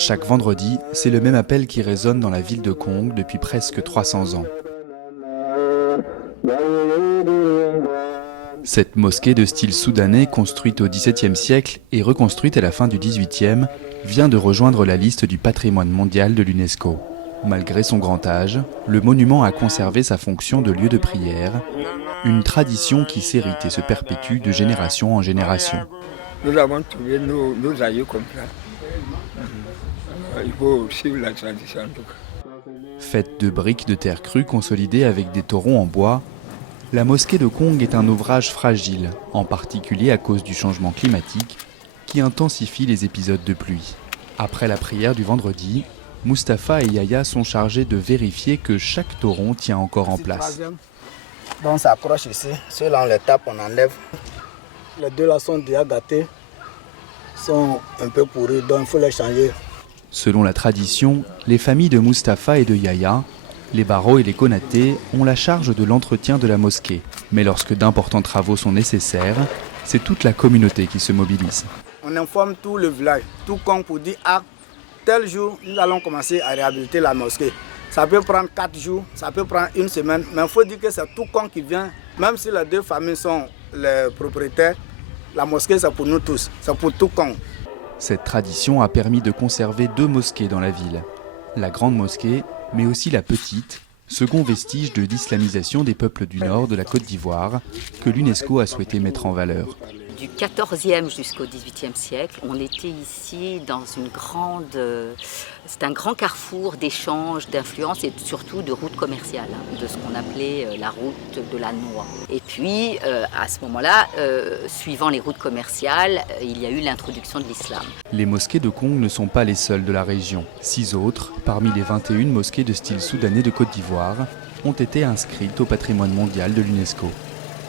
Chaque vendredi, c'est le même appel qui résonne dans la ville de Kong depuis presque 300 ans. Cette mosquée de style soudanais, construite au XVIIe siècle et reconstruite à la fin du XVIIIe, vient de rejoindre la liste du patrimoine mondial de l'UNESCO. Malgré son grand âge, le monument a conservé sa fonction de lieu de prière, une tradition qui s'hérite et se perpétue de génération en génération. Nous avons trouvé nos aïeux comme ça. Il faut suivre la tradition en tout cas. Faite de briques de terre crue consolidées avec des torons en bois, la mosquée de Kong est un ouvrage fragile, en particulier à cause du changement climatique qui intensifie les épisodes de pluie. Après la prière du vendredi, Mustapha et Yaya sont chargés de vérifier que chaque toron tient encore en place. Donc on s'accroche ici, ceux-là on les tape, on enlève. Les deux là sont déjà gâtés, sont un peu pourris, donc il faut les changer. Selon la tradition, les familles de Mustapha et de Yaya, les Barrow et les Konaté, ont la charge de l'entretien de la mosquée. Mais lorsque d'importants travaux sont nécessaires, c'est toute la communauté qui se mobilise. On informe tout le village, tout Kong pour dire ah, tel jour nous allons commencer à réhabiliter la mosquée. Ça peut prendre 4 jours, ça peut prendre une semaine, mais il faut dire que c'est tout Kong qui vient. Même si les deux familles sont les propriétaires, la mosquée c'est pour nous tous, c'est pour tout Kong. Cette tradition a permis de conserver 2 mosquées dans la ville. La grande mosquée, mais aussi la petite, second vestige de l'islamisation des peuples du nord de la Côte d'Ivoire, que l'UNESCO a souhaité mettre en valeur. Du XIVe jusqu'au XVIIIe siècle, on était ici dans une grande... c'est un grand carrefour d'échanges, d'influences et surtout de routes commerciales, de ce qu'on appelait la route de la noix. Et puis, à ce moment-là, suivant les routes commerciales, il y a eu l'introduction de l'islam. Les mosquées de Kong ne sont pas les seules de la région. 6 autres, parmi les 21 mosquées de style soudanais de Côte d'Ivoire, ont été inscrites au patrimoine mondial de l'UNESCO.